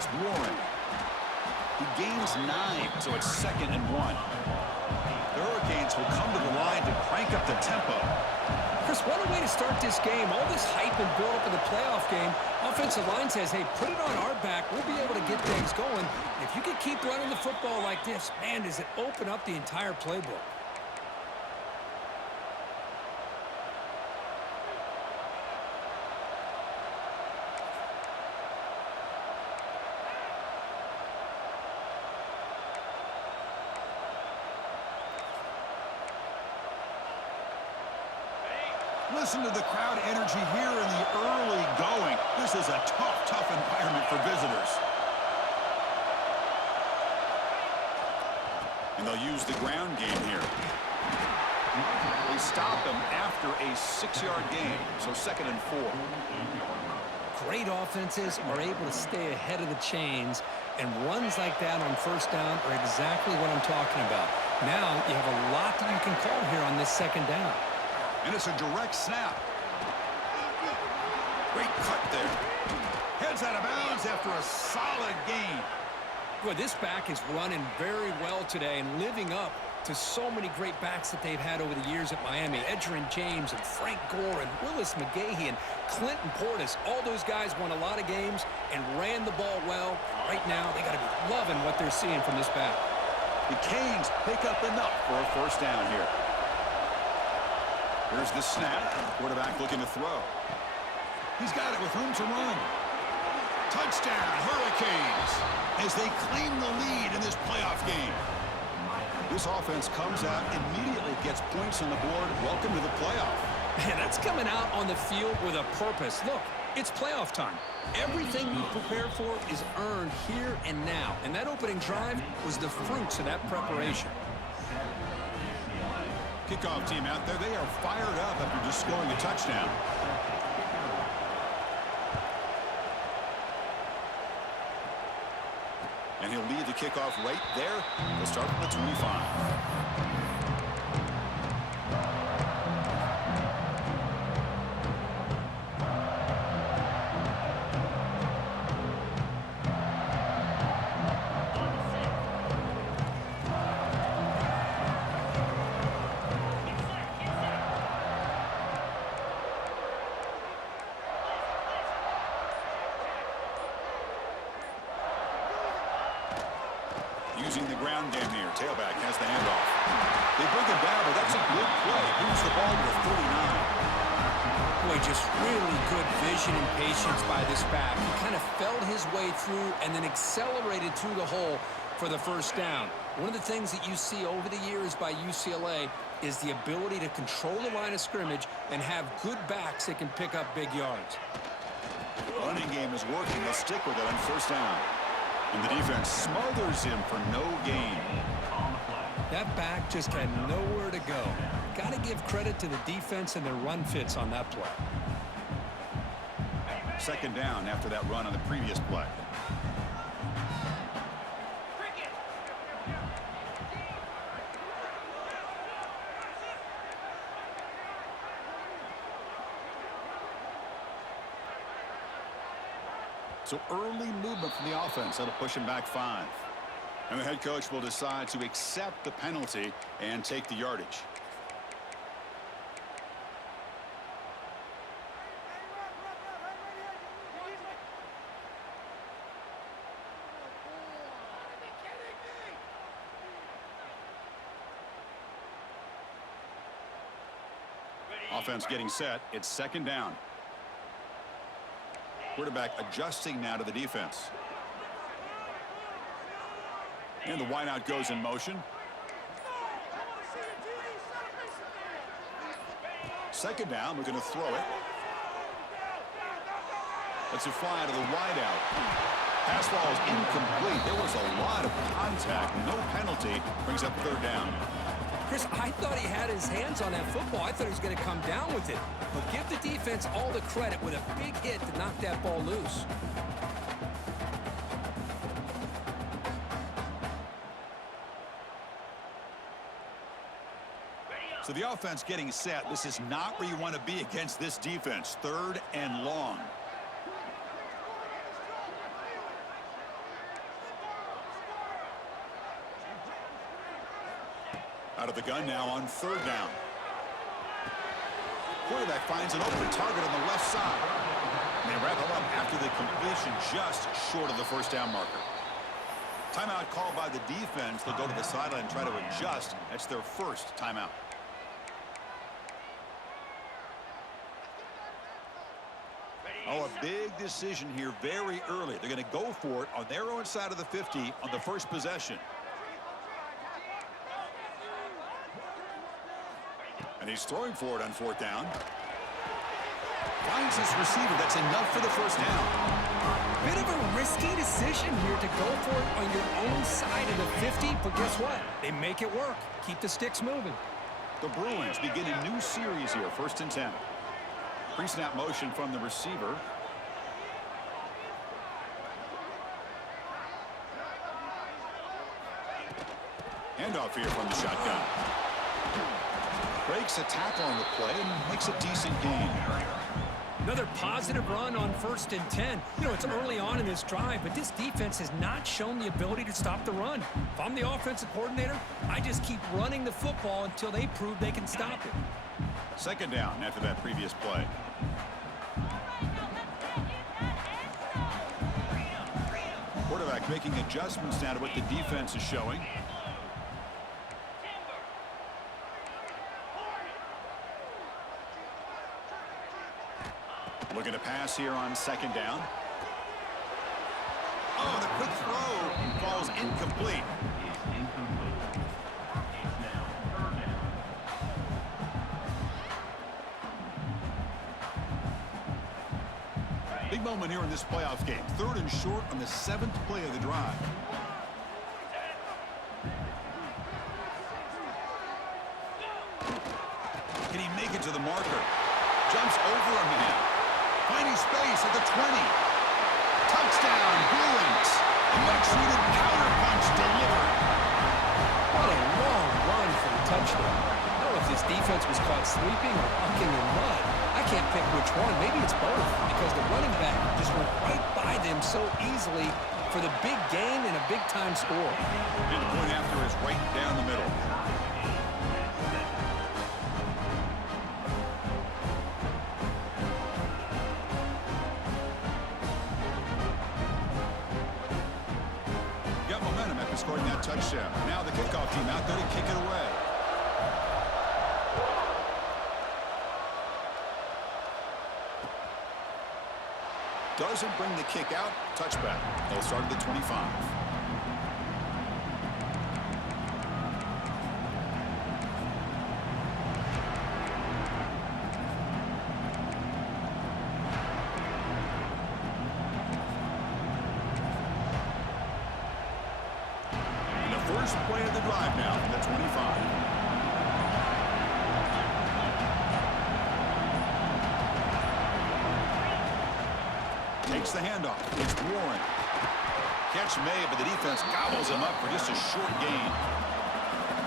It's Warren. He gains 9, so it's 2nd and 1. The Hurricanes will come to the line to crank up the tempo. Chris, what a way to start this game. All this hype and build up in the playoff game. Offensive line says, hey, put it on our back. We'll be able to get things going. If you can keep running the football like this, man, does it open up the entire playbook. Listen to the crowd energy here in the early going. This is a tough environment for visitors. And they'll use the ground game here. They stop him after a 6-yard gain, so 2nd and 4. Great offenses are able to stay ahead of the chains, and runs like that on 1st down are exactly what I'm talking about. Now you have a lot that you can call here on this 2nd down. And it's a direct snap. Great cut there. Heads out of bounds after a solid gain. Boy, this back is running very well today and living up to so many great backs that they've had over the years at Miami. Edgerrin James and Frank Gore and Willis McGahee and Clinton Portis. All those guys won a lot of games and ran the ball well. Right now, they got to be loving what they're seeing from this back. The Canes pick up enough for a 1st down here. Here's the snap. Quarterback looking to throw. He's got it with room to run. Touchdown, Hurricanes, as they claim the lead in this playoff game. This offense comes out, immediately gets points on the board. Welcome to the playoff. Man, that's coming out on the field with a purpose. Look, it's playoff time. Everything you prepare for is earned here and now. And that opening drive was the fruits of that preparation. Kickoff team out there, they are fired up after just scoring a touchdown. And he'll lead the kickoff right there. They'll start from the 25. Using the ground game here. Tailback has the handoff. They bring him down, but that's a good play. Moves the ball to the 39. Boy, just really good vision and patience by this back. He kind of felt his way through and then accelerated through the hole for the 1st down. One of the things that you see over the years by UCLA is the ability to control the line of scrimmage and have good backs that can pick up big yards. The running game is working. They'll stick with it on 1st down. And the defense smothers him for no gain. That back just had nowhere to go. Got to give credit to the defense and their run fits on that play. 2nd down after that run on the previous play. So early movement from the offense. That'll push him back 5. And the head coach will decide to accept the penalty and take the yardage. Offense getting set. It's 2nd down. Quarterback adjusting now to the defense. And the wideout goes in motion. 2nd down, we're going to throw it. Let's it fly to the wideout. Pass ball is incomplete. There was a lot of contact. No penalty. Brings up 3rd down. Chris, I thought he had his hands on that football. I thought he was going to come down with it. But give the defense all the credit with a big hit to knock that ball loose. So the offense getting set. This is not where you want to be against this defense. 3rd and long. Out of the gun now on third down. Quarterback finds an open target on the left side. And they wrap it up after the completion just short of the first down marker. Timeout called by the defense. They'll go to the sideline and try to adjust. That's their first timeout. Oh, a big decision here very early. They're going to go for it on their own side of the 50 on the first possession. And he's throwing for it on fourth down. Finds his receiver. That's enough for the first down. Bit of a risky decision here to go for it on your own side of the 50, but guess what? They make it work. Keep the sticks moving. The Bruins begin a new series here, 1st and 10. Pre-snap motion from the receiver. Handoff here from the shotgun. Breaks a tackle on the play and makes a decent gain. Another positive run on 1st and 10. You know, it's early on in this drive, but this defense has not shown the ability to stop the run. If I'm the offensive coordinator, I just keep running the football until they prove they can stop it. Second down after that previous play. Quarterback making adjustments now to what the defense is showing. Looking to pass here on second down. Oh, the quick throw falls incomplete. Big moment here in this playoff game. 3rd and short on the 7th play of the drive. Can he make it to the marker? Jumps over a man. Finding space at the 20. Touchdown, Bruins. A much-needed counterpunch delivered. What a long run for the touchdown. I don't know if this defense was caught sleeping or walking in mud. I can't pick which one. Maybe it's both, because the running back just went right by them so easily for the big gain and a big-time score. And the point after is right down the middle. Got momentum after scoring that touchdown. Now the kickoff team out there to kick it away. Doesn't bring the kick out. Touchback. They'll start at the 25. And the first play of the drive now from the 25. Takes the handoff. It's Warren. Catch made, but the defense gobbles him up for just a short gain.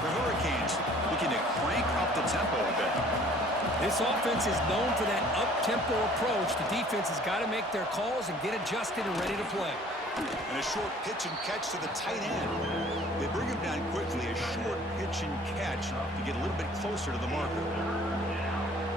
The Hurricanes looking to crank up the tempo a bit. This offense is known for that up-tempo approach. The defense has got to make their calls and get adjusted and ready to play. And a short pitch and catch to the tight end. They bring him down quickly. A short pitch and catch to get a little bit closer to the marker.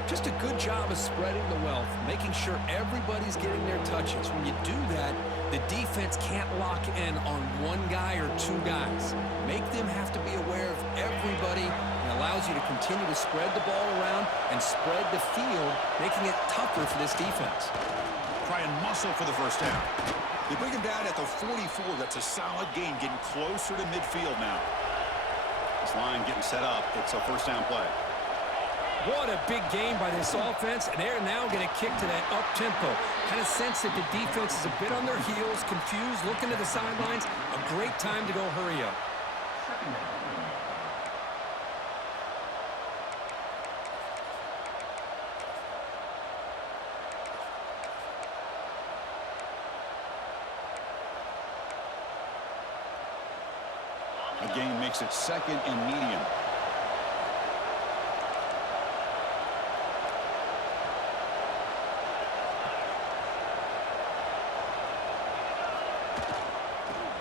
Just a good job of spreading the wealth, making sure everybody's getting their touches. When you do that, the defense can't lock in on one guy or two guys. Make them have to be aware of everybody, and allows you to continue to spread the ball around and spread the field, making it tougher for this defense. Try and muscle for the first down. They bring him down at the 44. That's a solid gain, getting closer to midfield now. This line getting set up. It's a first down play. What a big game by this offense, and they're now going to kick to that up-tempo. Kind of sense that the defense is a bit on their heels, confused, looking to the sidelines. A great time to go hurry up. The game makes it 2nd and medium.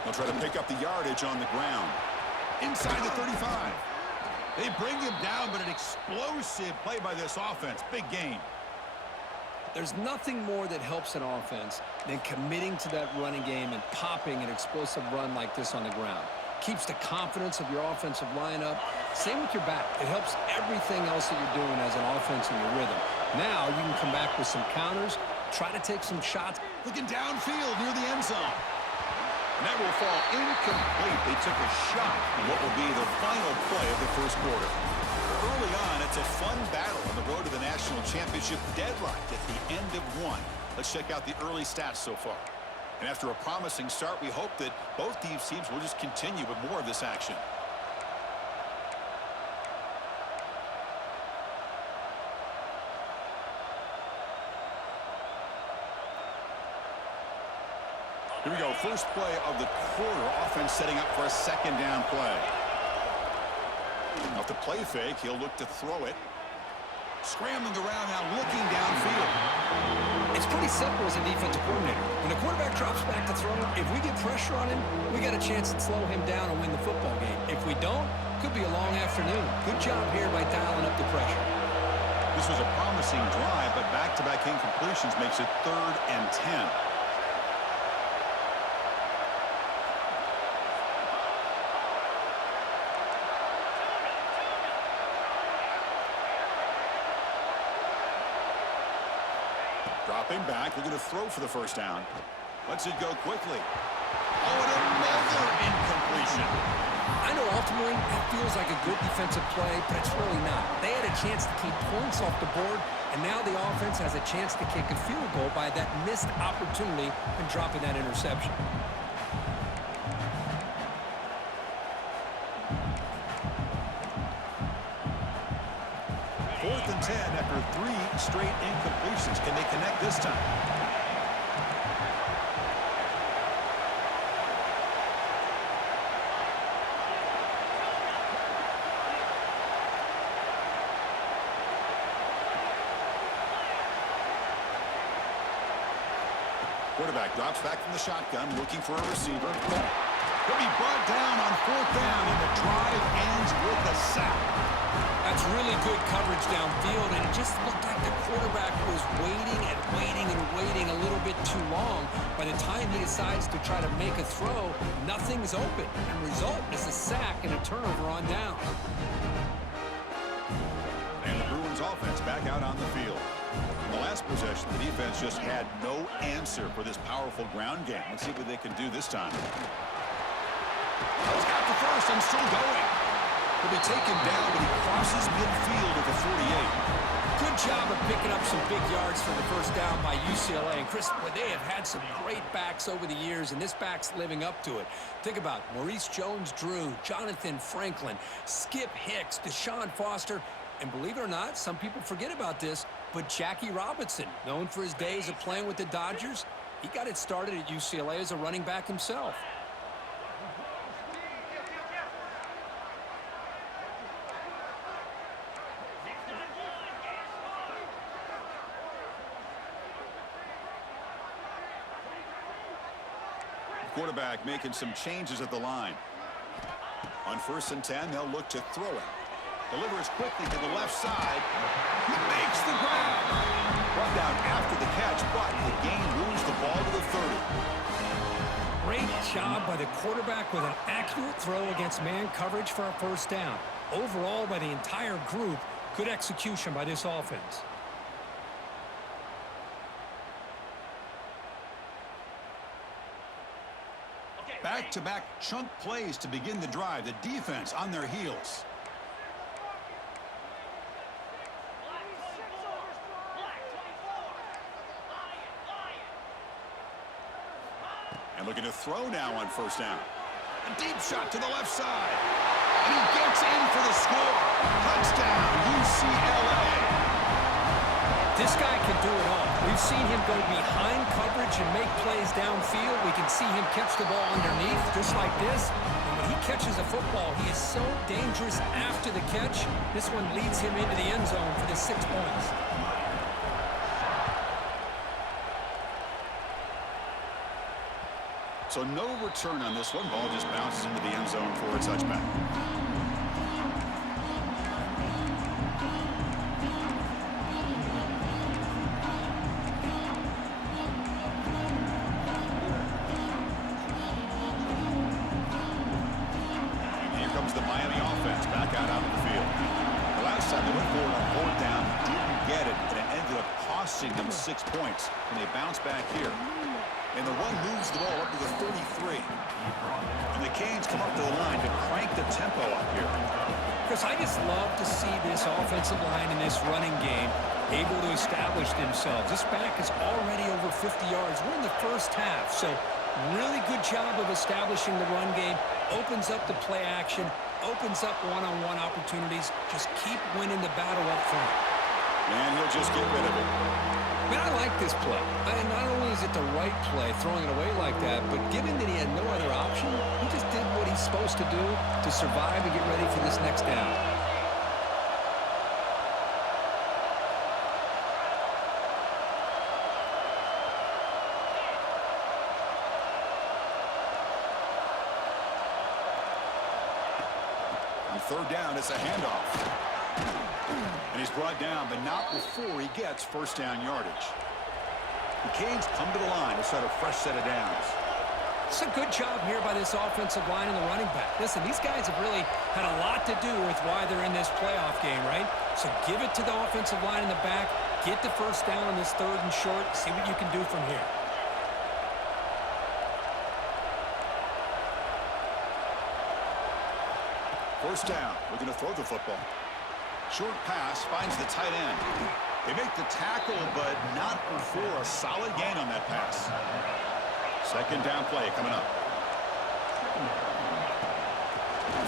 They'll try to pick up the yardage on the ground. Inside the 35. They bring him down, but an explosive play by this offense. Big game. There's nothing more that helps an offense than committing to that running game and popping an explosive run like this on the ground. Keeps the confidence of your offensive lineup. Same with your back. It helps everything else that you're doing as an offense in your rhythm. Now you can come back with some counters, try to take some shots. Looking downfield near the end zone. And that will fall incomplete. They took a shot on what will be the final play of the first quarter. Early on, it's a fun battle on the road to the national championship, deadlocked at the end of one. Let's check out the early stats so far. And after a promising start, we hope that both these teams will just continue with more of this action. Here we go, first play of the quarter. Offense setting up for a second down play. Off the play fake, he'll look to throw it. Scrambling around now, looking downfield. It's pretty simple as a defensive coordinator. When the quarterback drops back to throw, if we get pressure on him, we got a chance to slow him down and win the football game. If we don't, could be a long afternoon. Good job here by dialing up the pressure. This was a promising drive, but back-to-back incompletions makes it 3rd and 10. Dropping back, looking to throw for the first down. Lets it go quickly. Oh, and another incompletion. I know ultimately it feels like a good defensive play, but it's really not. They had a chance to keep points off the board, and now the offense has a chance to kick a field goal by that missed opportunity and dropping that interception. 4th and 10 after 3 straight incompletions. Can they connect this time? Quarterback drops back from the shotgun, looking for a receiver. He'll be brought down on 4th down, and the drive ends with a sack. That's really good coverage downfield, and it just looked like the quarterback was waiting and waiting and waiting a little bit too long. By the time he decides to try to make a throw, nothing's open. And the result is a sack and a turnover on down. And the Bruins offense back out on the field. In the last possession, the defense just had no answer for this powerful ground game. Let's see what they can do this time. He's got the first and still going. He'll be taken down, but he crosses midfield at the 48. Good job of picking up some big yards for the first down by UCLA. And Chris, they have had some great backs over the years, and this back's living up to it. Think about Maurice Jones-Drew, Jonathan Franklin, Skip Hicks, Deshaun Foster, and believe it or not, some people forget about this, but Jackie Robinson, known for his days of playing with the Dodgers, he got it started at UCLA as a running back himself. Quarterback making some changes at the line. On 1st and 10, they'll look to throw it. Delivers quickly to the left side. He makes the grab. Brought down after the catch, but the gain moves the ball to the 30. Great job by the quarterback with an accurate throw against man coverage for a first down. Overall, by the entire group, good execution by this offense. Back-to-back chunk plays to begin the drive. The defense on their heels. And looking to throw now on 1st down. A deep shot to the left side. And he gets in for the score. Touchdown, UCLA. This guy can do it all. We've seen him go behind coverage and make plays downfield. We can see him catch the ball underneath, just like this. And when he catches a football, he is so dangerous after the catch. This one leads him into the end zone for the 6 points. So no return on this one. Ball just bounces into the end zone for a touchback. comes the Miami offense back out onto the field. The last time they went forward on fourth down, didn't get it, and it ended up costing them 6 points. And they bounce back here. And the run moves the ball up to the 33. And the Canes come up to the line to crank the tempo up here. Chris, I just love to see this offensive line in this running game able to establish themselves. This back is already over 50 yards. We're in the first half, so really good job of establishing the run game. Opens up the play action, opens up one-on-one opportunities. Just keep winning the battle up front. And he'll just get rid of it. Man, I like this play. Not only is it the right play, throwing it away like that, but given that he had no other option, he just did what he's supposed to do to survive and get ready for this next down. On third down, it's a handoff. And he's brought down, but not before he gets first down yardage. The Canes come to the line to start a fresh set of downs. It's a good job here by this offensive line and the running back. Listen, these guys have really had a lot to do with why they're in this playoff game, right? So give it to the offensive line in the back. Get the first down on this third and short. See what you can do from here. First down, looking to throw the football. Short pass finds the tight end. They make the tackle, but not before a solid gain on that pass. Second down play coming up.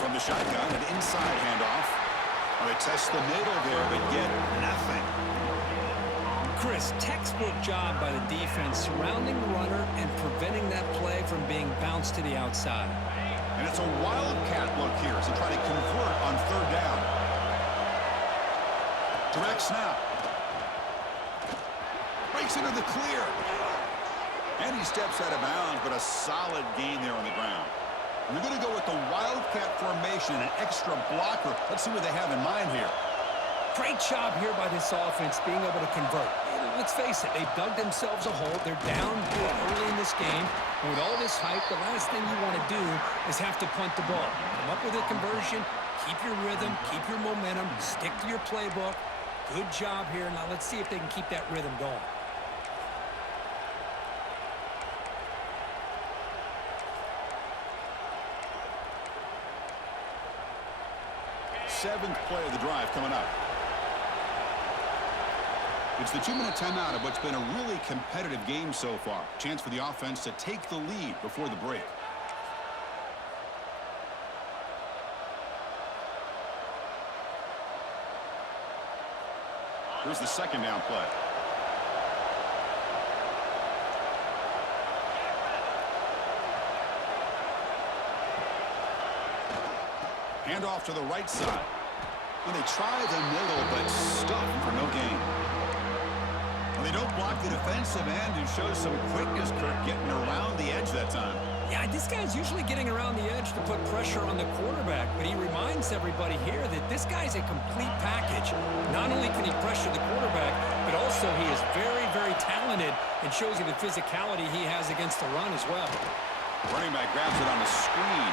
From the shotgun, an inside handoff. They test the middle there, but get nothing. Chris, textbook job by the defense surrounding the runner and preventing that play from being bounced to the outside. And it's a wildcat look here as they try to convert on third down. Direct snap. Breaks into the clear. And he steps out of bounds, but a solid gain there on the ground. We're going to go with the wildcat formation and an extra blocker. Let's see what they have in mind here. Great job here by this offense being able to convert. Let's face it, they've dug themselves a hole. They're down early in this game. And with all this hype, the last thing you want to do is have to punt the ball. Come up with a conversion, keep your rhythm, keep your momentum, stick to your playbook. Good job here. Now let's see if they can keep that rhythm going. Seventh play of the drive coming up. It's the 2-minute timeout of what's been a really competitive game so far. Chance for the offense to take the lead before the break. Here's the second down play. Handoff to the right side. And they try the middle, but stuffed for no gain. And they don't block the defensive end and show some quickness, Kirk, getting around the edge that time. Yeah, this guy's usually getting around the edge to put pressure on the quarterback, but he reminds everybody here that this guy's a complete package. Not only can he pressure the quarterback, but also he is very, very talented and shows you the physicality he has against the run as well. Running back grabs it on the screen.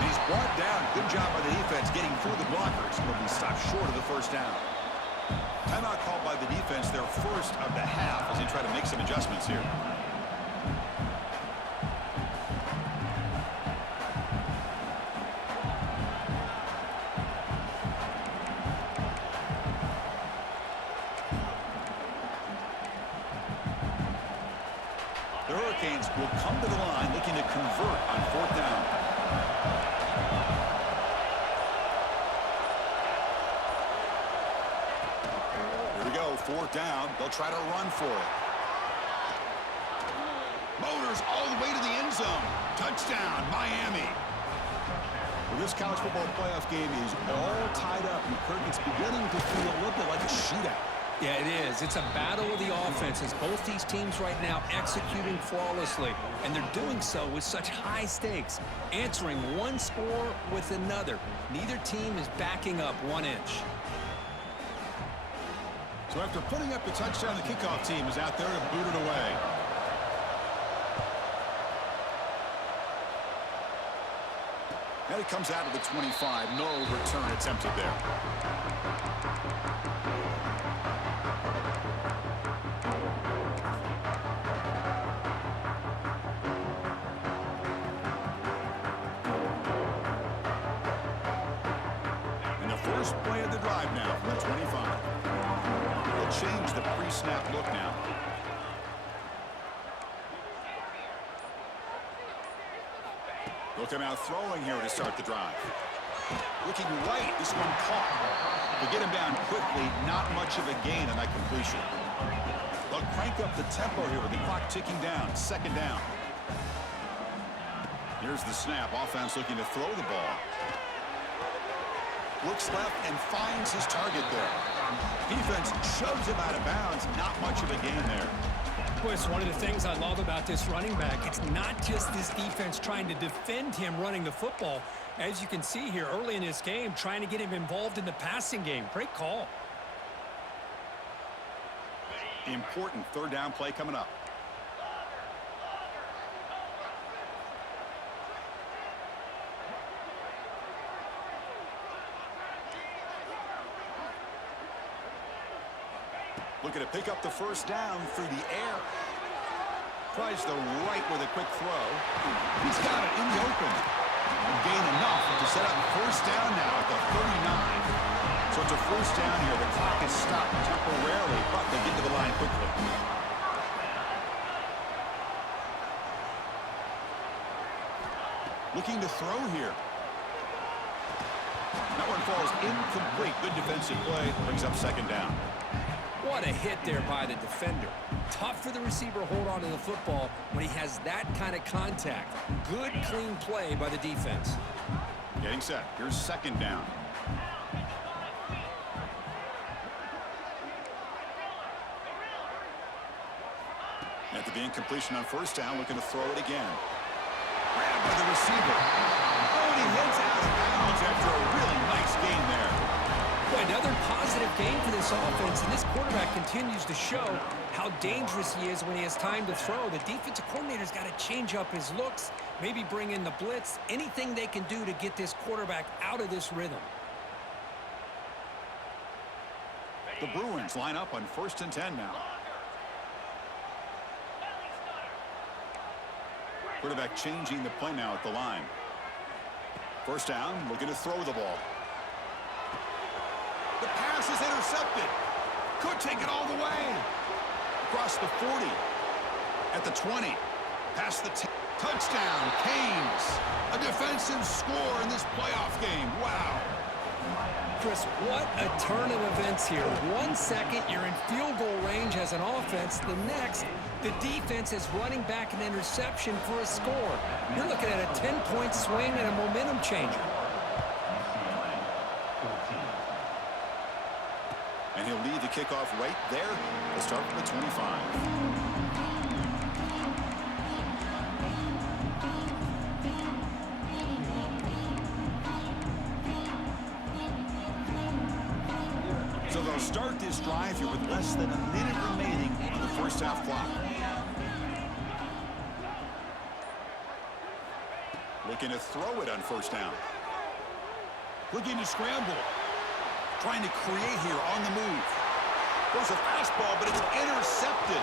And he's brought down. Good job by the defense getting through the blockers. But he stopped short of the first down. Timeout called by the defense, their first of the half, as they try to make some adjustments here. The Hurricanes will come to the line looking to convert on fourth down. Here we go, fourth down. They'll try to run for it. Motors all the way to the end zone. Touchdown, Miami. Well, this college football playoff game is all tied up, and Kirk, it's beginning to feel a little bit like a shootout. Yeah, it is. It's a battle of the offenses. Both these teams right now executing flawlessly, and they're doing so with such high stakes, answering one score with another. Neither team is backing up 1 inch. So after putting up the touchdown, the kickoff team is out there to boot it away. And it comes out of the 25. No return attempted there. And the first play of the drive now from the 25. They'll change the pre-snap look now. They'll come out throwing here to start the drive. Looking right, this one caught. They get him down quickly, not much of a gain on that completion. They'll crank up the tempo here with the clock ticking down. Second down. Here's the snap. Offense looking to throw the ball. Looks left and finds his target there. Defense shoves him out of bounds. Not much of a gain there. Boy, it's one of the things I love about this running back. It's not just this defense trying to defend him running the football. As you can see here early in this game, trying to get him involved in the passing game. Great call. Important third down play coming up. Looking to pick up the first down through the air. Tries the right with a quick throw. He's got it in the open. And gain enough to set up first down now at the 39. So it's a first down here. The clock is stopped temporarily, but they get to the line quickly. Looking to throw here. That one falls incomplete. Good defensive play. Brings up second down. What a hit there by the defender. Tough for the receiver to hold on to the football when he has that kind of contact. Good, clean play by the defense. Getting set. Here's second down. After the incompletion on first down, looking to throw it again. Grabbed by the receiver. Oh, and he heads out of bounds after a really nice gain there. Boy, another positive game for this offense, and this quarterback continues to show how dangerous he is when he has time to throw. The defensive coordinator's got to change up his looks, maybe bring in the blitz, anything they can do to get this quarterback out of this rhythm. The Bruins line up on 1st and 10 now. Quarterback changing the play now at the line. First down, looking to throw the ball. The pass is intercepted. Could take it all the way. Across the 40. At the 20. Past the 10. Touchdown, Canes. A defensive score in this playoff game. Wow. Chris, what a turn of events here. 1 second, you're in field goal range as an offense. The next, the defense is running back an interception for a score. You're looking at a 10-point swing and a momentum changer. And he'll lead the kickoff right there. We'll start from the 25. So they'll start this drive here with less than a minute remaining on the first half clock. Looking to throw it on first down. Looking to scramble. Trying to create here on the move. Goes a fastball, but it's intercepted.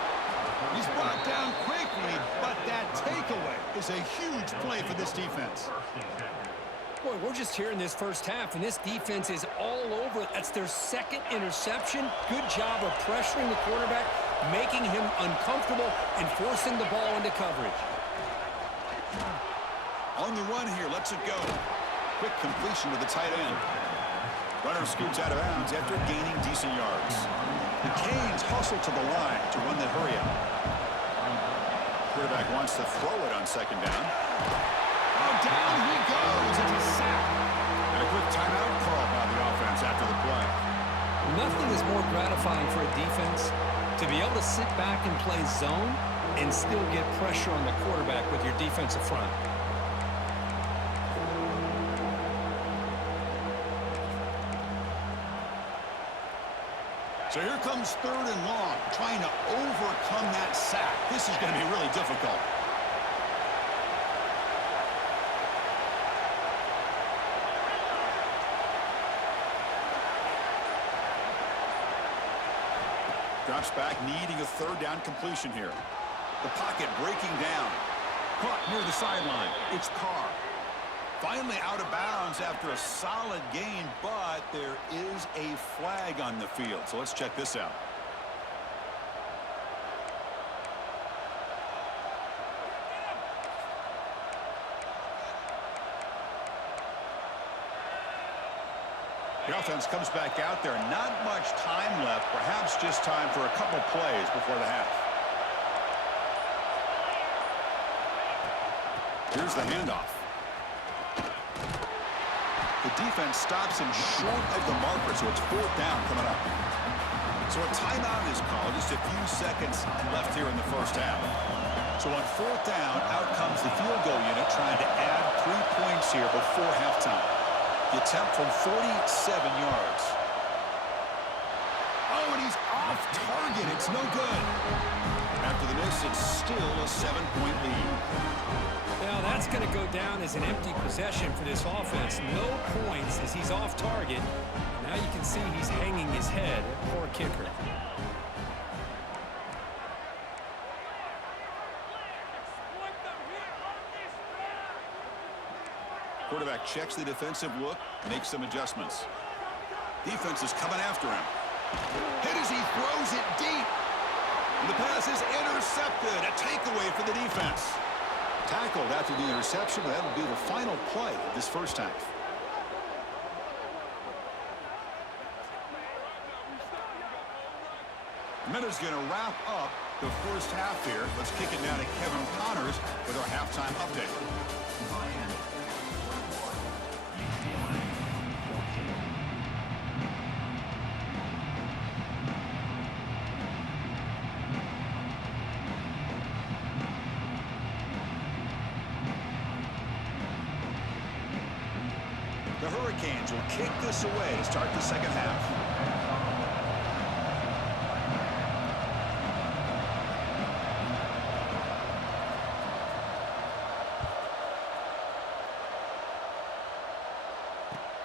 He's brought down quickly, but that takeaway is a huge play for this defense. Boy, we're just here in this first half, and this defense is all over it. That's their second interception. Good job of pressuring the quarterback, making him uncomfortable, and forcing the ball into coverage. On the run here, lets it go. Quick completion to the tight end. Runner scoots out of bounds after gaining decent yards. The Canes hustle to the line to run the hurry up. Quarterback wants to throw it on second down. Oh, down he goes. It's a sack. And a quick timeout call by the offense after the play. Nothing is more gratifying for a defense to be able to sit back and play zone and still get pressure on the quarterback with your defensive front. So here comes third and long, trying to overcome that sack. This is going to be really difficult. Drops back, needing a third down completion here. The pocket breaking down. Caught near the sideline. It's Carr. Finally out of bounds after a solid gain, but there is a flag on the field. So let's check this out. The offense comes back out there. Not much time left. Perhaps just time for a couple plays before the half. Here's the handoff. The defense stops him short of the marker, so it's fourth down coming up. So a timeout is called. Just a few seconds left here in the first half. So on fourth down, out comes the field goal unit trying to add 3 points here before halftime. The attempt from 47 yards. Oh, and he's off target. It's no good. After the miss, it's still a 7-point lead. Now that's going to go down as an empty possession for this offense. No points as he's off target. Now you can see he's hanging his head. Poor kicker. Quarterback checks the defensive look, makes some adjustments. Defense is coming after him. Hit as he throws it deep. And the pass is intercepted. A takeaway for the defense. Tackled after the interception. That'll be the final play of this first half. Minute's going to wrap up the first half here. Let's kick it down to Kevin Connors with our halftime update. The Hurricanes will kick this away to start the second half.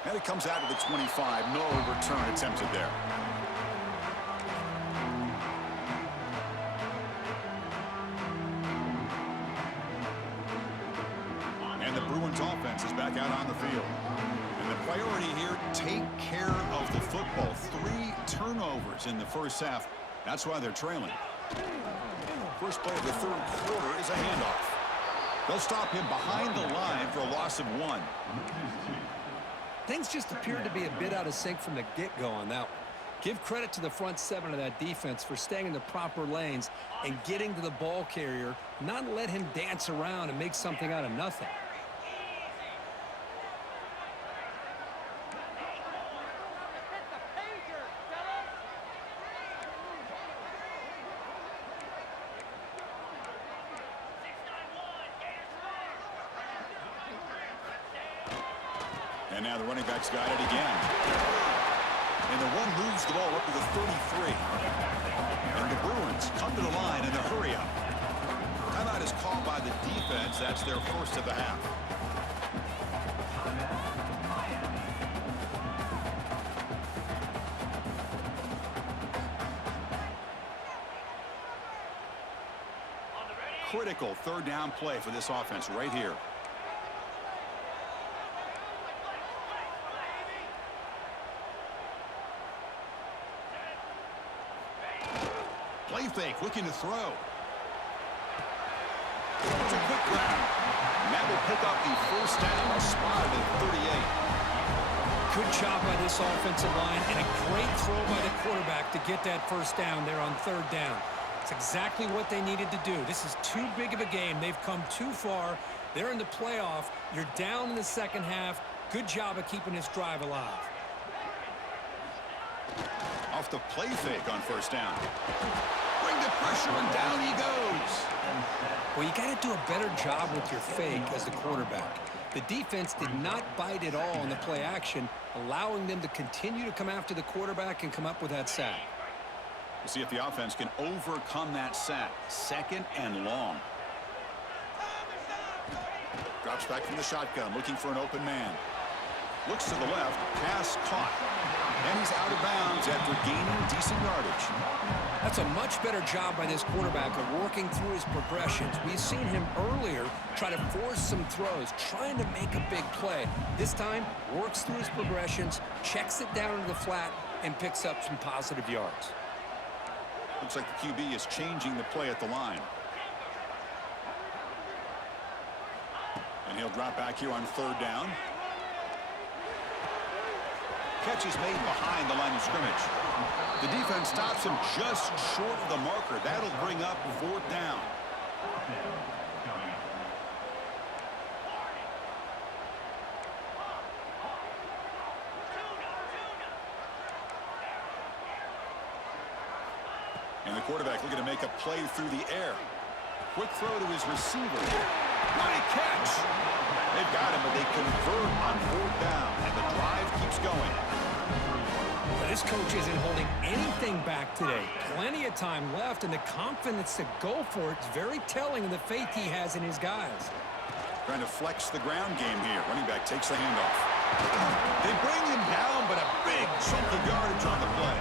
And it comes out to the 25. No return attempted there. And the Bruins offense is back out on the field. And the priority here, take care of the football. 3 turnovers in the first half. That's why they're trailing. First play of the third quarter is a handoff. They'll stop him behind the line for a loss of 1. Things just appeared to be a bit out of sync from the get-go on that one. Give credit to the front 7 of that defense for staying in the proper lanes and getting to the ball carrier, not let him dance around and make something out of nothing. And now the running back's got it again. And the one moves the ball up to the 33. And the Bruins come to the line in a hurry up. Timeout is called by the defense. That's their first of the half. Critical third down play for this offense right here. Play fake, looking to throw. It's a quick grab. And that will pick up the first down, spotted at 38. Good job by this offensive line and a great throw by the quarterback to get that first down there on third down. It's exactly what they needed to do. This is too big of a game. They've come too far. They're in the playoff. You're down in the second half. Good job of keeping this drive alive. Off the play fake on first down. Bring the pressure and down he goes. Well, you got to do a better job with your fake as the quarterback. The defense did not bite at all on the play action, allowing them to continue to come after the quarterback and come up with that sack. We'll see if the offense can overcome that sack. Second and long. Drops back from the shotgun, looking for an open man. Looks to the left, pass caught. And he's out of bounds after gaining decent yardage. That's a much better job by this quarterback of working through his progressions. We've seen him earlier try to force some throws, trying to make a big play. This time, works through his progressions, checks it down into the flat, and picks up some positive yards. Looks like the QB is changing the play at the line. And he'll drop back here on 3rd down. Catch is made behind the line of scrimmage. The defense stops him just short of the marker. That'll bring up 4th down. And the quarterback looking to make a play through the air. Quick throw to his receiver. Nice catch. They've got him, but they convert on 4th down, and the drive keeps going. This coach isn't holding anything back today. Plenty of time left, and the confidence to go for it is very telling of the faith he has in his guys. Trying to flex the ground game here. Running back takes the handoff. They bring him down, but a big chunk of yardage on the play.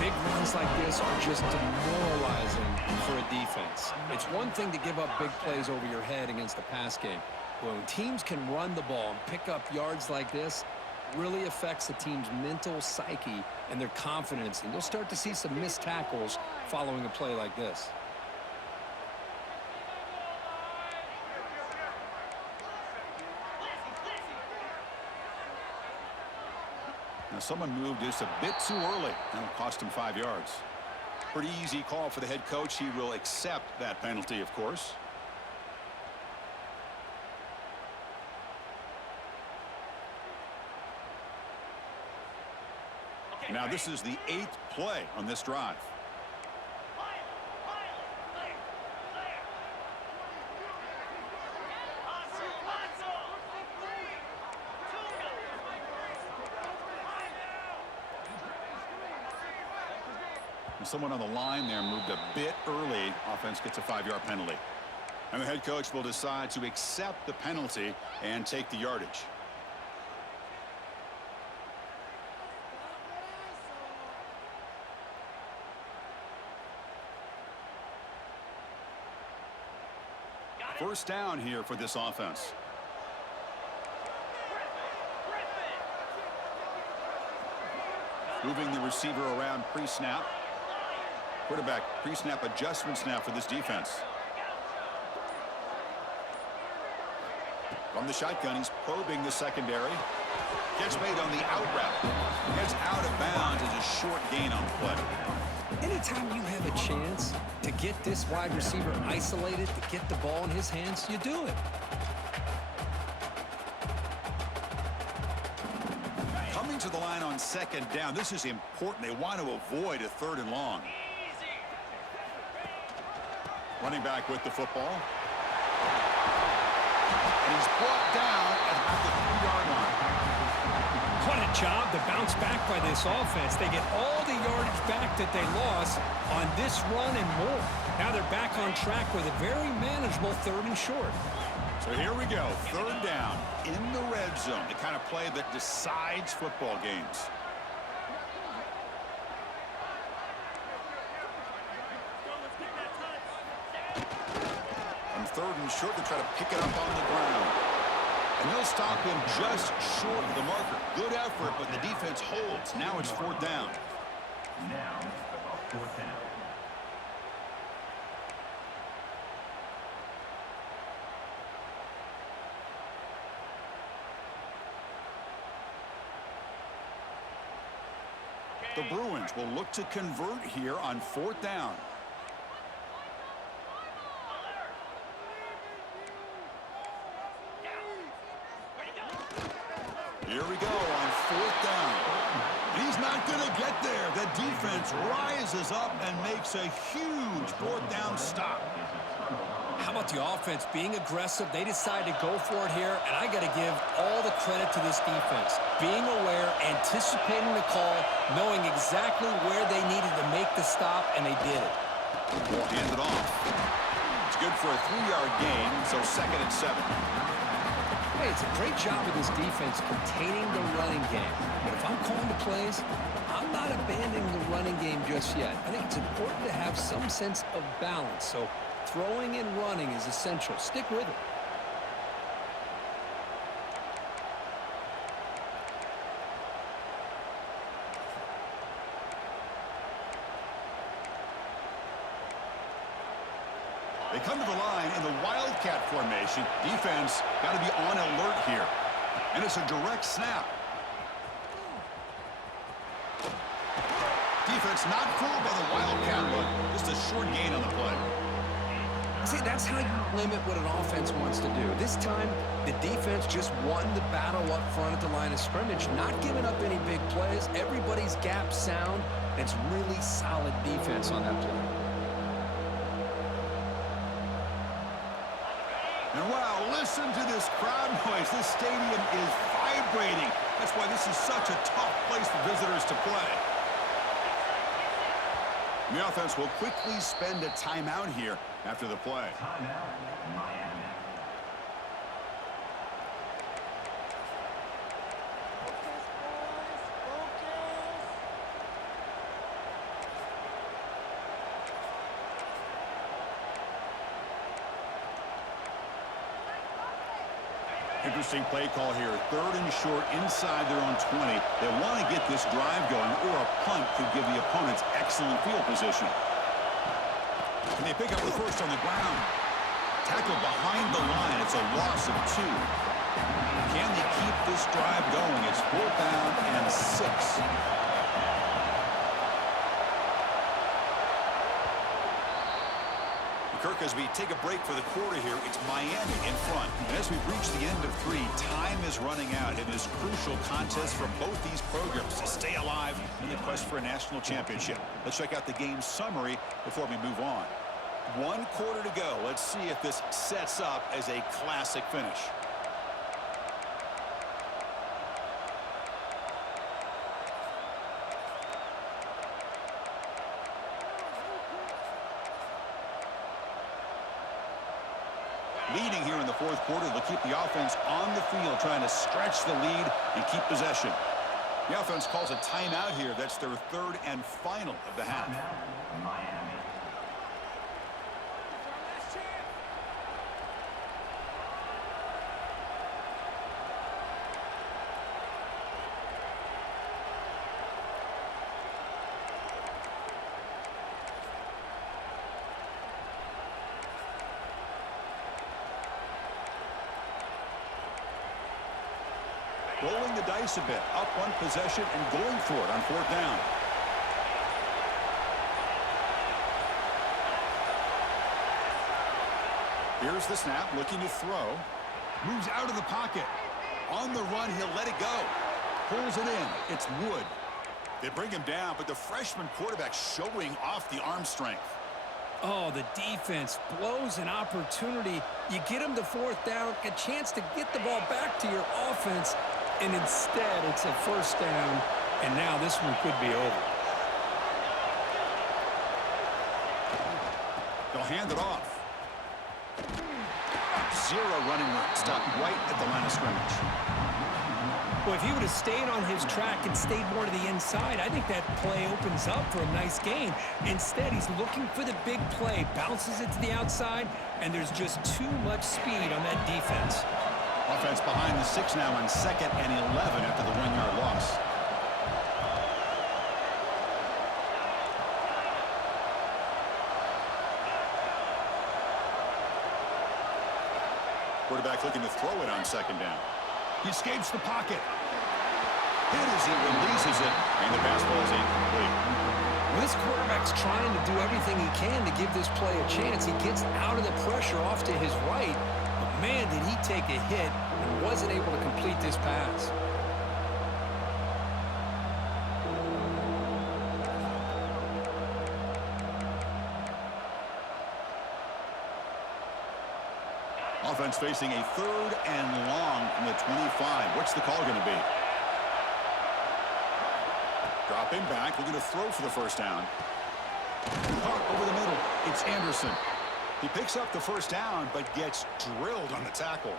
Big runs like this are just demoralizing for a defense. It's one thing to give up big plays over your head against the pass game. But when teams can run the ball and pick up yards like this, really affects the team's mental psyche and their confidence. And you'll start to see some missed tackles following a play like this. Now someone moved just a bit too early. That'll cost him 5 yards. Pretty easy call for the head coach. He will accept that penalty, of course. Now this is the 8th play on this drive. Someone on the line there moved a bit early. Offense gets a 5-yard penalty. And the head coach will decide to accept the penalty and take the yardage. First down here for this offense. Moving the receiver around pre-snap. Quarterback pre-snap adjustments now for this defense. From the shotgun, he's probing the secondary. Catch made on the out route. Gets out of bounds as a short gain on the play. Anytime you have a chance to get this wide receiver isolated, to get the ball in his hands, you do it. Coming to the line on 2nd down. This is important. They want to avoid a 3rd and long. Running back with the football. And he's brought down at about the 3-yard line. What a job to bounce back by this offense. They get all the yardage back that they lost on this run and more. Now they're back on track with a very manageable 3rd and short. So here we go. 3rd down in the red zone. The kind of play that decides football games. On 3rd and short, they try to pick it up on the ground. And they'll stop him just short of the marker. Good effort, but the defense holds. Now it's 4th down. Now, 4th down. The Bruins will look to convert here on 4th down. Here we go on 4th down. He's not going to get there. The defense rises up and makes a huge 4th down stop. How about the offense being aggressive? They decide to go for it here, and I got to give all the credit to this defense. Being aware, anticipating the call, knowing exactly where they needed to make the stop, and they did it. Ball handed off. It's good for a 3-yard gain, so 2nd and 7. tell you, it's a great job of this defense containing the running game. But if I'm calling the plays, I'm not abandoning the running game just yet. I think it's important to have some sense of balance. So throwing and running is essential. Stick with it. They come to the line in the Wildcat formation. Defense got to be on alert here. And it's a direct snap. Defense not fooled by the Wildcat look. Just a short gain on the play. See, that's how you limit what an offense wants to do. This time, the defense just won the battle up front at the line of scrimmage, not giving up any big plays. Everybody's gap sound, and it's really solid defense on that play. And wow, listen to this crowd noise. This stadium is vibrating. That's why this is such a tough place for visitors to play. The offense will quickly spend a timeout here after the play. Timeout, Miami. Interesting play call here. 3rd and short inside their own 20. They want to get this drive going, or a punt could give the opponents excellent field position. And they pick up the first on the ground. Tackle behind the line. It's a loss of 2. Can they keep this drive going? It's 4th down and 6. Kirk, as we take a break for the quarter here, it's Miami in front. And as we've reached the end of 3, time is running out in this crucial contest for both these programs to stay alive in the quest for a national championship. Let's check out the game summary before we move on. 1 quarter to go. Let's see if this sets up as a classic finish. Leading here in the 4th quarter, they'll keep the offense on the field, trying to stretch the lead and keep possession. The offense calls a timeout here. That's their 3rd and final of the half. Timeout, Miami. Rolling the dice a bit, up 1 possession and going for it on 4th down. Here's the snap, looking to throw. Moves out of the pocket. On the run, he'll let it go. Pulls it in. It's Wood. They bring him down, but the freshman quarterback showing off the arm strength. Oh, the defense blows an opportunity. You get them to 4th down, a chance to get the ball back to your offense, and instead it's a 1st down, and now this one could be over. They'll hand it off. 0 running room. Stopped right at the line of scrimmage. Well, if he would have stayed on his track and stayed more to the inside, I think that play opens up for a nice gain. Instead, he's looking for the big play, bounces it to the outside, and there's just too much speed on that defense. Offense behind the 6 now on 2nd and 11 after the 1-yard loss. Quarterback looking to throw it on 2nd down. He escapes the pocket. Hit as he releases it, and the pass ball is incomplete. Well, this quarterback's trying to do everything he can to give this play a chance. He gets out of the pressure off to his right. But man, did he take a hit and wasn't able to complete this pass. Offense facing a 3rd and long from the 25. What's the call going to be? Dropping back, looking to throw for the 1st down. Caught over the middle. It's Anderson. He picks up the 1st down, but gets drilled on the tackle.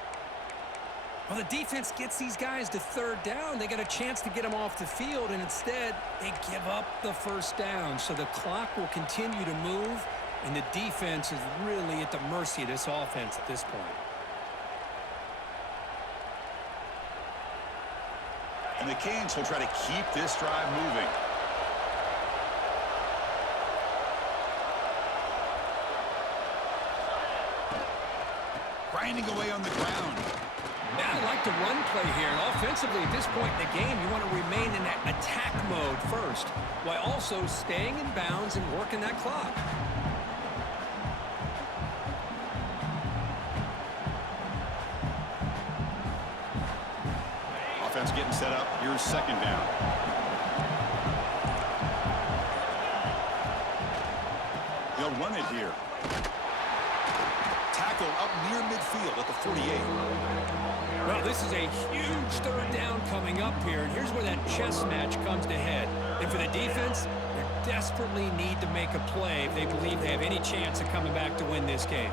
Well, the defense gets these guys to third down. They got a chance to get them off the field, and instead they give up the first down. So the clock will continue to move, and the defense is really at the mercy of this offense at this point. And the Canes will try to keep this drive moving. Grinding away on the ground. Now I like the run play here, and offensively at this point in the game, you want to remain in that attack mode first, while also staying in bounds and working that clock. Offense getting set up. Here's second down. They'll run it here. Tackle up near midfield at the 48. Well, this is a huge third down coming up here, and here's where that chess match comes to head. And for the defense, they desperately need to make a play if they believe they have any chance of coming back to win this game.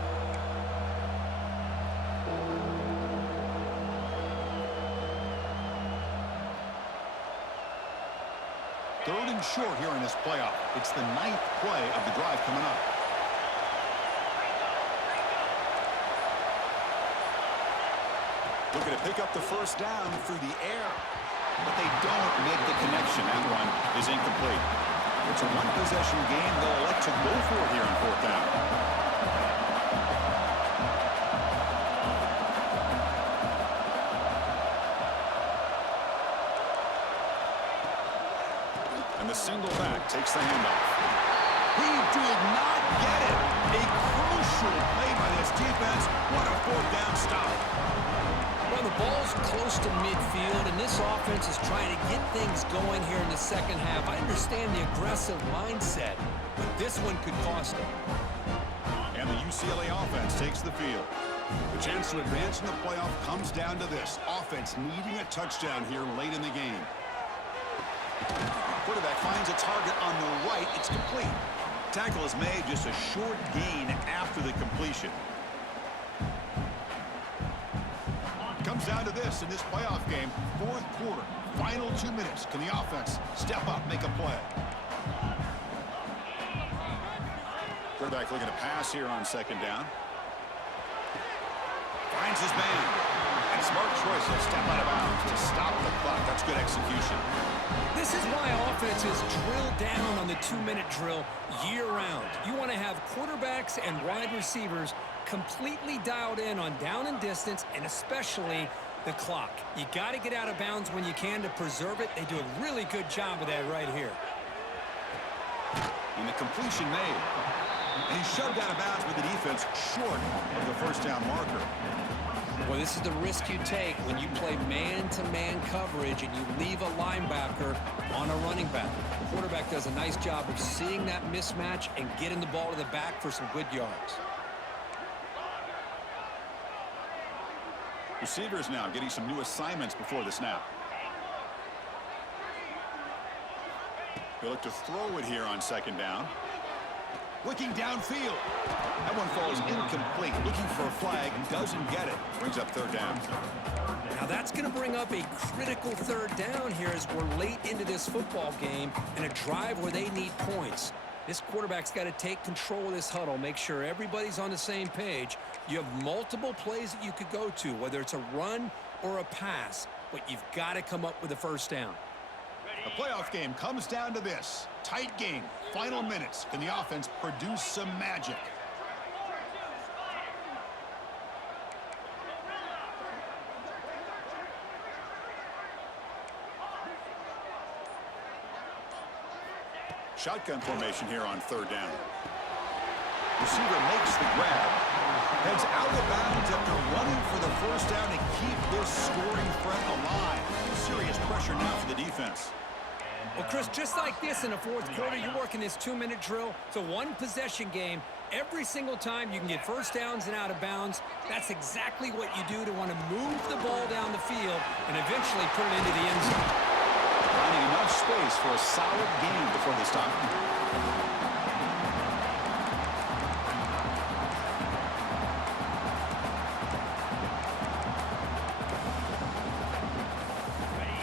Third and short here in this playoff. It's the 9th play of the drive coming up. Looking to pick up the first down through the air. But they don't make the connection. That one is incomplete. It's a one-possession game. They'll elect to go for it here on fourth down. And the single back takes the handoff. He did not get it. A crucial play by this defense. What a fourth down stop. Well, the ball's close to midfield, and this offense is trying to get things going here in the second half. I understand the aggressive mindset, but this one could cost them. And the UCLA offense takes the field. The chance to advance in the playoff comes down to this. Offense needing a touchdown here late in the game. Quarterback finds a target on the right. It's complete. Tackle is made, just a short gain after the completion. Comes down to this in this playoff game. Fourth quarter, final 2 minutes. Can the offense step up, make a play? Quarterback looking to pass here on second down. Finds his man. And smart choice. He'll step out of bounds to stop the clock. That's good execution. This is why offenses drill down on the 2-minute drill year-round. You want to have quarterbacks and wide receivers completely dialed in on down and distance, and especially the clock. You got to get out of bounds when you can to preserve it. They do a really good job of that right here. And the completion made. And he's shoved out of bounds with the defense short of the first down marker. Well, this is the risk you take when you play man-to-man coverage and you leave a linebacker on a running back. The quarterback does a nice job of seeing that mismatch and getting the ball to the back for some good yards. Receivers now getting some new assignments before the snap. They look to throw it here on second down. Looking downfield. That one falls incomplete. Looking for a flag. Doesn't get it. Brings up third down. Now that's going to bring up a critical third down here as we're late into this football game and a drive where they need points. This quarterback's got to take control of this huddle, make sure everybody's on the same page. You have multiple plays that you could go to, whether it's a run or a pass, but you've got to come up with a first down. The playoff game comes down to this. Tight game. Final minutes. Can the offense produce some magic? Shotgun formation here on third down. Receiver makes the grab. Heads out of bounds after running for the first down to keep this scoring threat alive. Serious pressure now for the defense. Well, Chris, just like this in the fourth quarter, you're working this 2-minute drill. It's a one-possession game. Every single time you can get first downs and out of bounds, that's exactly what you do to want to move the ball down the field and eventually put it into the end zone. Finding enough space for a solid gain before they stop.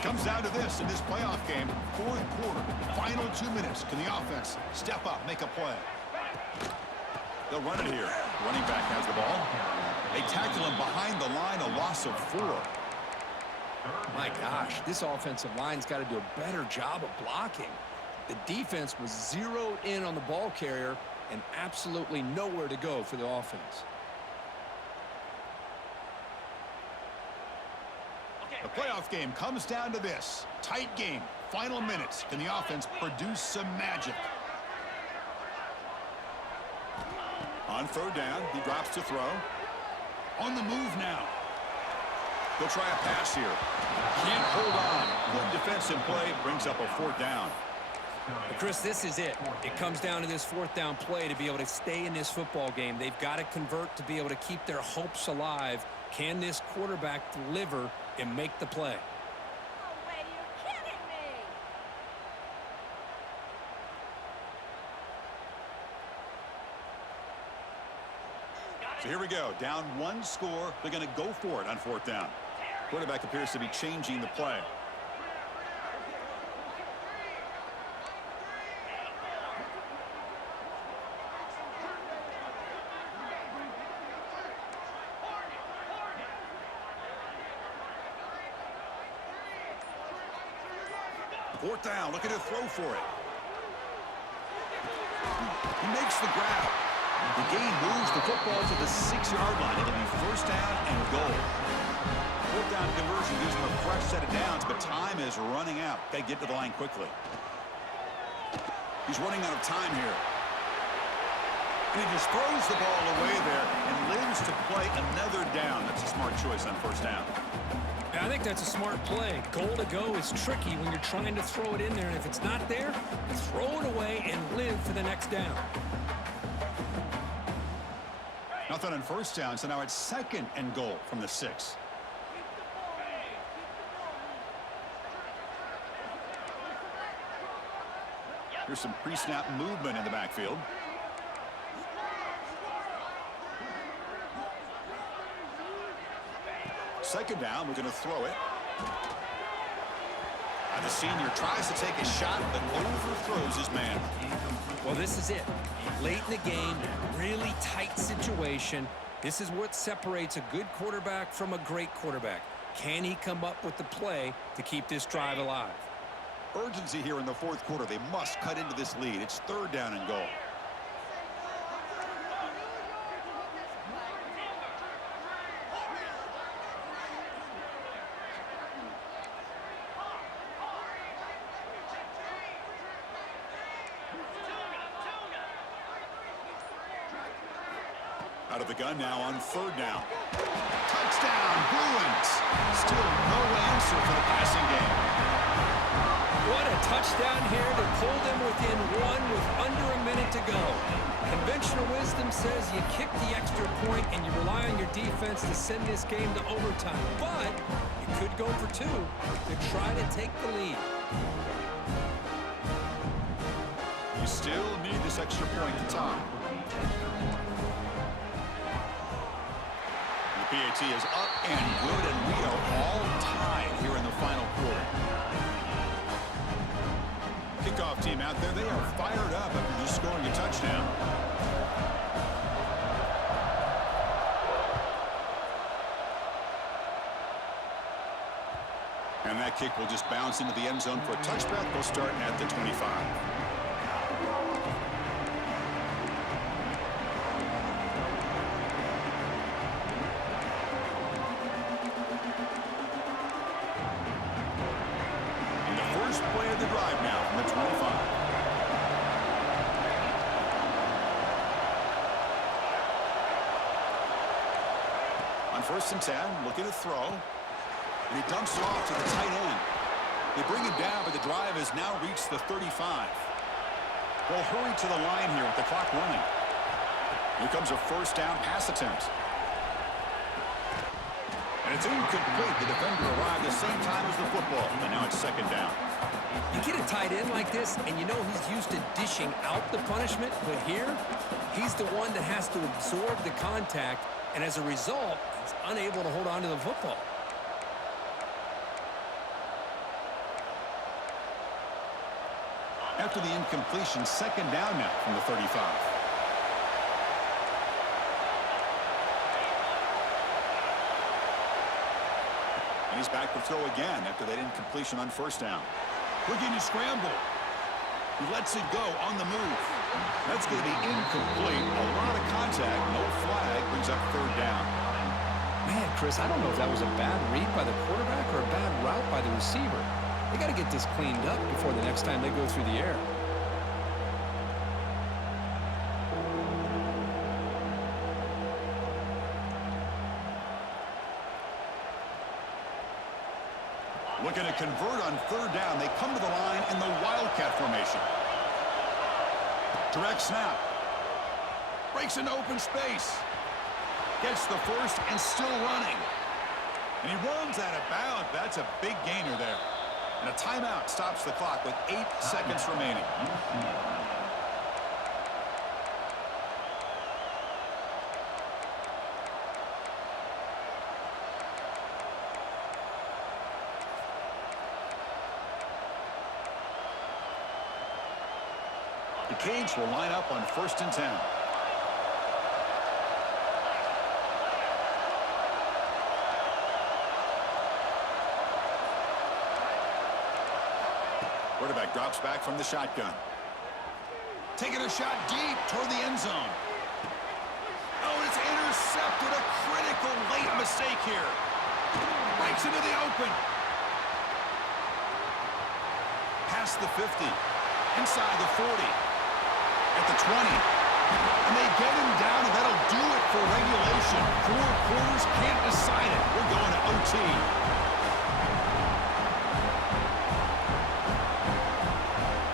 Comes down to this in this playoff game. Fourth quarter, final 2 minutes. Can the offense step up, make a play? They'll run it here. Running back has the ball. They tackle him behind the line, a loss of 4. My gosh, this offensive line's got to do a better job of blocking. The defense was zeroed in on the ball carrier and absolutely nowhere to go for the offense. The playoff game comes down to this. Tight game. Final minutes. Can the offense produce some magic? On third down, he drops to throw. On the move now. They'll try a pass here. Can't hold on. Good defensive play. Brings up a fourth down. But Chris, this is it. It comes down to this fourth down play to be able to stay in this football game. They've got to convert to be able to keep their hopes alive. Can this quarterback deliver and make the play? No way, you're kidding me! So here we go. Down 1 score. They're going to go for it on fourth down. Quarterback appears to be changing the play. Fourth down, looking to throw for it. He makes the grab. The gain moves the football to the 6-yard line. It'll be first down and goal. Fourth down conversion gives him a fresh set of downs, but time is running out. Got to get to the line quickly. He's running out of time here. And he just throws the ball away there and lives to play another down. That's a smart choice on first down. I think that's a smart play. Goal to go is tricky when you're trying to throw it in there, and if it's not there, throw it away and live for the next down. Nothing on first down, so now it's second and goal from the 6. Here's some pre-snap movement in the backfield. Second down, we're going to throw it. And the senior tries to take a shot, but overthrows his man. Well, this is it. Late in the game, really tight situation. This is what separates a good quarterback from a great quarterback. Can he come up with the play to keep this drive alive? Urgency here in the fourth quarter. They must cut into this lead. It's third down and goal. Out of the gun now on third down. Touchdown, Bruins. Still no answer for the passing game. What a touchdown here to pull them within 1 with under a minute to go. Conventional wisdom says you kick the extra point and you rely on your defense to send this game to overtime. But you could go for 2 to try to take the lead. You still need this extra point to tie. The PAT is up and good, and we are all tied here in the final quarter. Kickoff team out there, they are fired up after just scoring a touchdown. And that kick will just bounce into the end zone for a touchback. They'll start at the 25. Play of the drive now from the 25. On first and 10, looking to throw. And he dumps it off to the tight end. They bring him down, but the drive has now reached the 35. They'll hurry to the line here with the clock running. Here comes a first down pass attempt. And it's incomplete. The defender arrived the same time as the football. And now it's second down. You get a tight end like this, and you know he's used to dishing out the punishment, but here, he's the one that has to absorb the contact, and as a result, he's unable to hold on to the football. After the incompletion, second down now from the 35. And he's back to throw again after that incompletion on first down. Looking to scramble. He lets it go on the move. That's going to be incomplete. A lot of contact. No flag. Brings up third down. Man, Chris, I don't know if that was a bad read by the quarterback or a bad route by the receiver. They got to get this cleaned up before the next time they go through the air. Looking to convert on third down. They come to the line in the Wildcat formation. Direct snap. Breaks into open space. Gets the first and still running. And he runs out of bounds. That's a big gainer there. And a timeout stops the clock with 8 seconds remaining. The Canes will line up on 1st and 10. Quarterback drops back from the shotgun. Taking a shot deep toward the end zone. Oh, it's intercepted. A critical late mistake here. Breaks into the open. Past the 50. Inside the 40. At the 20. And they get him down, and that'll do it for regulation. 4 quarters can't decide it. We're going to OT.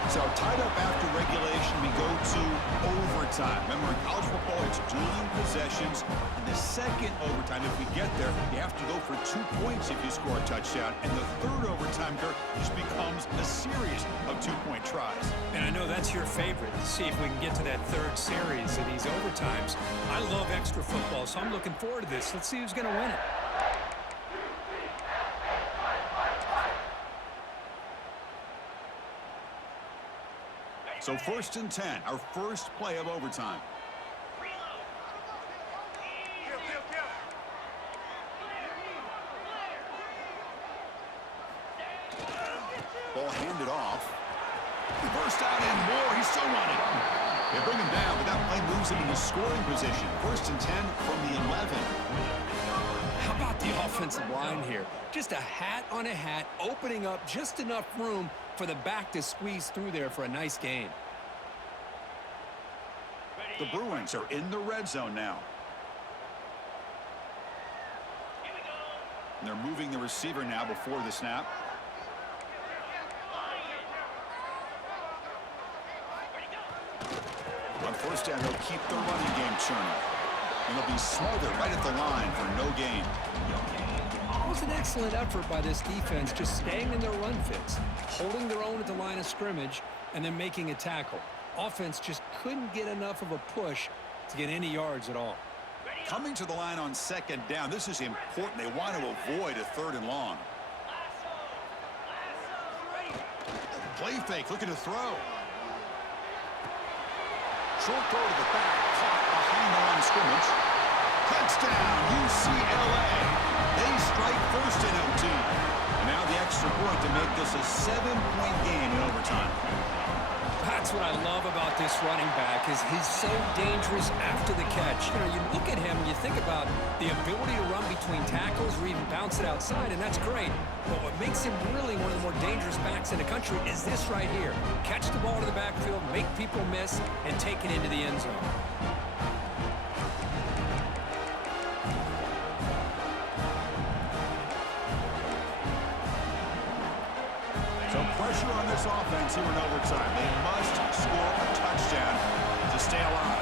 So tied up after regulation, we go to overtime. Remember, in college football, it's dueling possessions. In the second overtime, if we get there, you have to go for 2 points if you score a touchdown. And the third overtime, Kirk, just becomes a series of 2-point tries. And I know that's your favorite, to see if we can get to that third series of these overtimes. I love extra football, so I'm looking forward to this. Let's see who's going to win it. So 1st and 10, our first play of overtime. Ball handed off. He burst out and more. He's still running. They bring him down, but that play moves him into scoring position. 1st and 10 from the 11. How about the offensive line here? Just a hat on a hat, opening up just enough room for the back to squeeze through there for a nice gain. The Bruins are in the red zone now. And they're moving the receiver now before the snap. On 1st down, they'll keep the running game churning. And they'll be smothered right at the line for no gain. It was an excellent effort by this defense, just staying in their run fits, holding their own at the line of scrimmage, and then making a tackle. Offense just couldn't get enough of a push to get any yards at all. Coming to the line on 2nd down, this is important. They want to avoid a 3rd and long. Play fake, looking to throw. Short throw to the back, caught behind the line of scrimmage. Touchdown, UCLA. They strike first in OT. And now the extra point to make this a 7-point game in overtime. That's what I love about this running back, is he's so dangerous after the catch. You know, you look at him and you think about the ability to run between tackles or even bounce it outside, and that's great. But what makes him really one of the more dangerous backs in the country is this right here. Catch the ball to the backfield, make people miss, and take it into the end zone. So pressure on this offense here in overtime. They must score a touchdown to stay alive.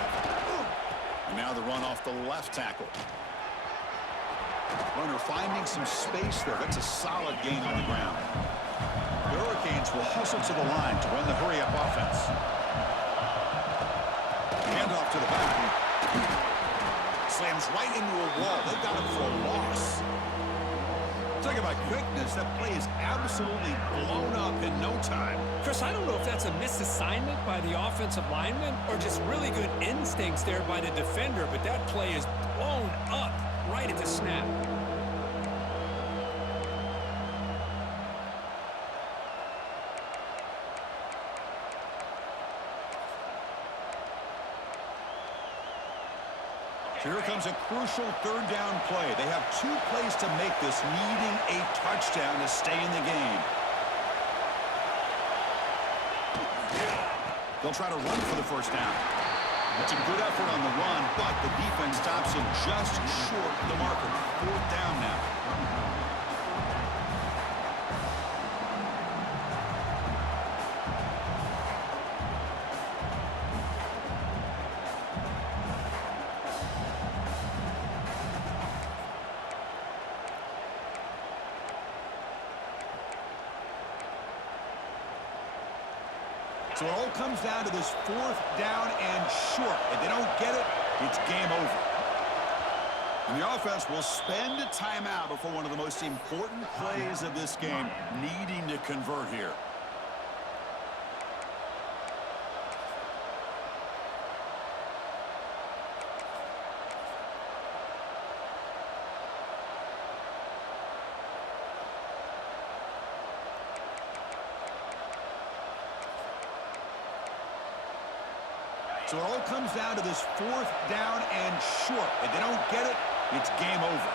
And now the run off the left tackle. Runner finding some space there. That's a solid gain on the ground. The Hurricanes will hustle to the line to run the hurry-up offense. Handoff to the back. Slams right into a wall. They've got him for a loss. Talk about quickness. That play is absolutely blown up in no time. Chris, I don't know if that's a misassignment by the offensive lineman or just really good instincts there by the defender, but that play is blown up right at the snap. Here comes a crucial third down play. They have 2 plays to make this, needing a touchdown to stay in the game. They'll try to run for the first down. It's a good effort on the run, but the defense stops him just short of the marker. 4th down now. So it all comes down to this 4th down and short. If they don't get it, it's game over. And the offense will spend a timeout before one of the most important plays of this game, needing to convert here. So it all comes down to this 4th down and short. If they don't get it, it's game over.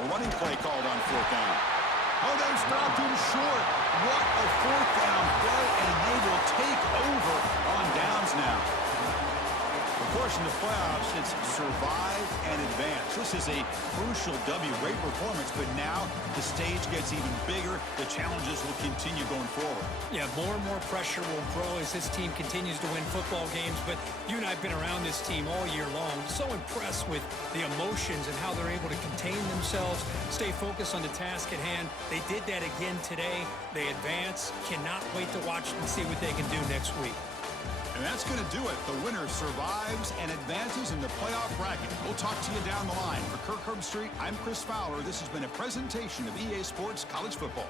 A running play called on 4th down. Oh, they stopped him short. What a 4th down play, and they will take over on downs now. Of course, in the playoffs, it's survive and advance. This is a crucial W. Great performance, but now the stage gets even bigger. The challenges will continue going forward. Yeah, more and more pressure will grow as this team continues to win football games, but you and I have been around this team all year long. So impressed with the emotions and how they're able to contain themselves, stay focused on the task at hand. They did that again today. They advance. Cannot wait to watch and see what they can do next week. And that's going to do it. The winner survives and advances in the playoff bracket. We'll talk to you down the line. For Kirk Herbstreit, I'm Chris Fowler. This has been a presentation of EA Sports College Football.